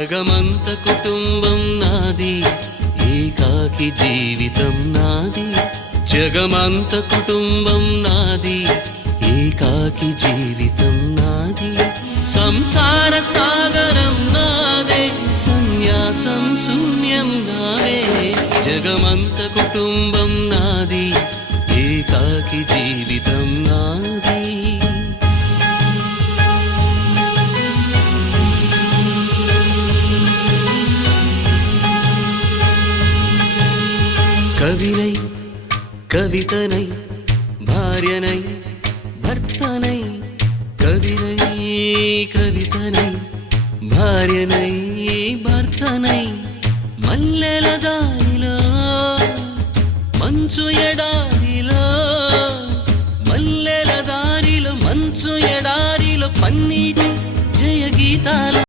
జగమంత కుటుంబం నాది, ఏకాకి జీవితం నాది. జగమంత కుటుంబం నాది, ఏకాకి జీవితం నాది. సంసార సాగరం నాదే, సన్యాసం శూన్యం నావే. జగమంత కుటుంబం నాది, ఏకాకి జీవితం నాది. కవినై కవితనై భార్యనై భర్తనై, కవినై కవితనై భార్యనై భర్తనై, మల్లెల దారిలో మంచు ఎడారిలో, మల్లెల దారిలో మంచు ఎడారిలో పన్నీటి జయ గీతాల